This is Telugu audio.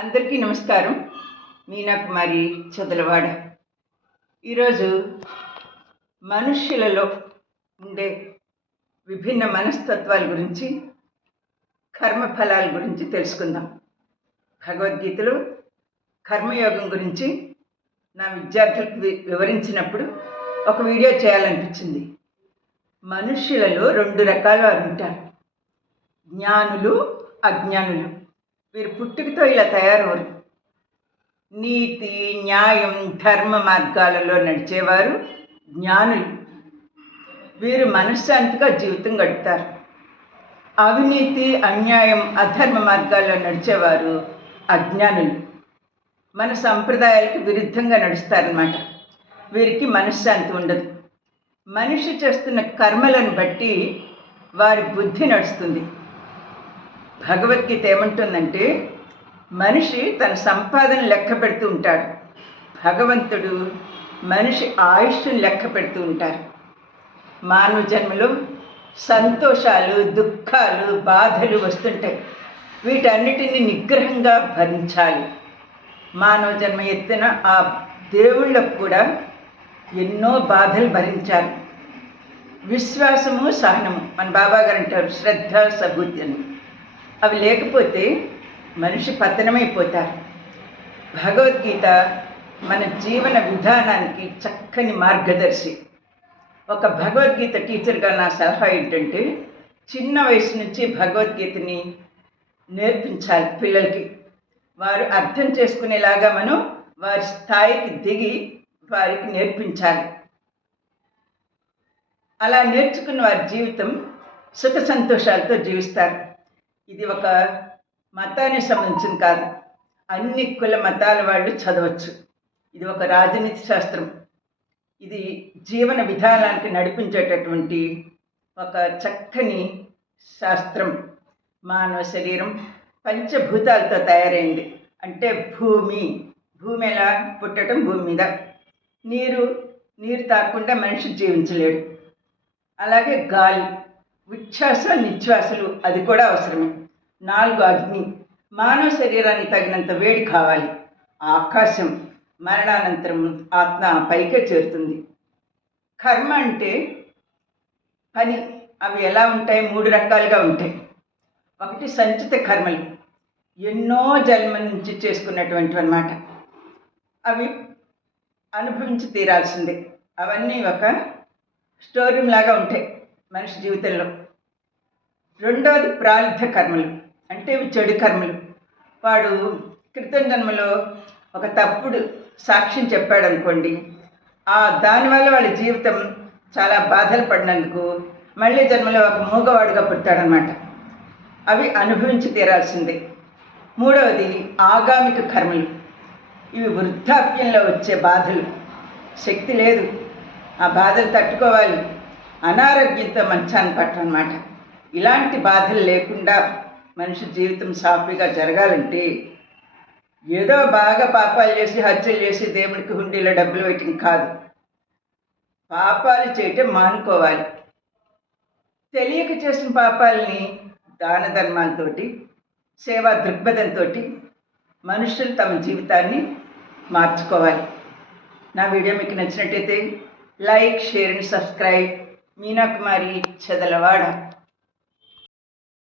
అందరికీ నమస్కారం. మీనాకుమారి చదలవాడ. ఈరోజు మనుష్యులలో ఉండే విభిన్న మనస్తత్వాల గురించి, కర్మఫలాల గురించి తెలుసుకుందాం. భగవద్గీతలో కర్మయోగం గురించి నా విద్యార్థులకు వివరించినప్పుడు ఒక వీడియో చేయాలనిపించింది. మనుష్యులలో 2 రకాల వారు ఉంటారు, జ్ఞానులు, అజ్ఞానులు. వీరు పుట్టుకతో ఇలా తయారవరు. నీతి, న్యాయం, ధర్మ మార్గాలలో నడిచేవారు జ్ఞానులు. వీరు మనశ్శాంతిగా జీవితం గడుపుతారు. అవినీతి, అన్యాయం, అధర్మ మార్గాల్లో నడిచేవారు అజ్ఞానులు. మన సంప్రదాయాలకు విరుద్ధంగా నడుస్తారన్నమాట. వీరికి మనశ్శాంతి ఉండదు. మనిషి చేస్తున్న కర్మలను బట్టి వారి బుద్ధి నడుస్తుంది. భగవద్గీత ఏమంటుందంటే, మనిషి తన సంపాదన లెక్క పెడుతూ ఉంటాడు, భగవంతుడు మనిషి ఆయుష్ను లెక్క పెడుతూ ఉంటారు. మానవ జన్మలో సంతోషాలు, దుఃఖాలు, బాధలు వస్తుంటాయి. వీటన్నిటిని నిగ్రహంగా భరించాలి. మానవ జన్మ ఎత్తిన ఆ దేవుళ్ళకు కూడా ఎన్నో బాధలు భరించాలి. విశ్వాసము, సహనము, మన బాబాగారు అంటారు, శ్రద్ధ, సబుద్ధి అని. అవి లేకపోతే మనిషి పతనమైపోతారు. భగవద్గీత మన జీవన విధానానికి చక్కని మార్గదర్శి. ఒక భగవద్గీత టీచర్గా నా సలహా ఏంటంటే, చిన్న వయసు నుంచి భగవద్గీతని నేర్పించాలి పిల్లలకి. వారు అర్థం చేసుకునేలాగా మనం వారి స్థాయికి దిగి వారికి నేర్పించాలి. అలా నేర్చుకున్న వారి జీవితం సుఖ సంతోషాలతో జీవిస్తారు. ఇది ఒక మతానికి సంబంధించింది కాదు, అన్ని కుల మతాల వాళ్ళు చదవచ్చు. ఇది ఒక రాజనీతి శాస్త్రం. ఇది జీవన విధానానికి నడిపించేటటువంటి ఒక చక్కని శాస్త్రం. మానవ శరీరం పంచభూతాలతో తయారైంది. అంటే భూమి ఎలా పుట్టడం, భూమి మీద. నీరు తాకుండా మనిషి జీవించలేడు. అలాగే గాలి, ఉచ్ఛ్వాస, నిశ్వాసలు, అది కూడా అవసరమే. 4 అగ్ని, మానవ శరీరానికి తగినంత వేడి కావాలి. ఆకాశం, మరణానంతరం ఆత్మ పైకే చేరుతుంది. కర్మ అంటే పని. అవి ఎలా ఉంటాయి? 3 రకాలుగా ఉంటాయి. ఒకటి సంచిత కర్మలు, ఎన్నో జన్మల నుంచి చేసుకున్నటువంటివి అన్నమాట. అవి అనుభవించి తీరాల్సిందే. అవన్నీ ఒక స్టోర్ రూమ్ లాగా ఉంటాయి మనిషి జీవితంలో. రెండవది ప్రారంధ కర్మలు, అంటే ఇవి చెడు కర్మలు. వాడు క్రితం జన్మలో ఒక తప్పుడు సాక్ష్యం చెప్పాడు అనుకోండి, దానివల్ల వాళ్ళ జీవితం చాలా బాధలు పడినందుకు మళ్ళీ జన్మలో ఒక మూగవాడుగా పుట్టాడనమాట. అవి అనుభవించి తీరాల్సిందే. మూడవది ఆగామిక కర్మలు. ఇవి వృద్ధాప్యంలో వచ్చే బాధలు. శక్తి లేదు, ఆ బాధలు తట్టుకోవాలి, అనారోగ్యంతో మంచాన్ని పట్టనమాట. ఇలాంటి బాధలు లేకుండా మనిషి జీవితం సాఫీగా జరగాలంటే ఏదో బాగా పాపాలు చేసి, హత్యలు చేసి దేవుడికి హుండీలో డబ్బులు వేయటం కాదు. పాపాలు చేయటం మానుకోవాలి. తెలియక చేసిన పాపాలని దాన ధర్మాలతోటి, సేవా దృక్పథంతో మనుషులు తమ జీవితాన్ని మార్చుకోవాలి. నా వీడియో మీకు నచ్చినట్టయితే like, share and subscribe. Meena Kumari Chadalavada.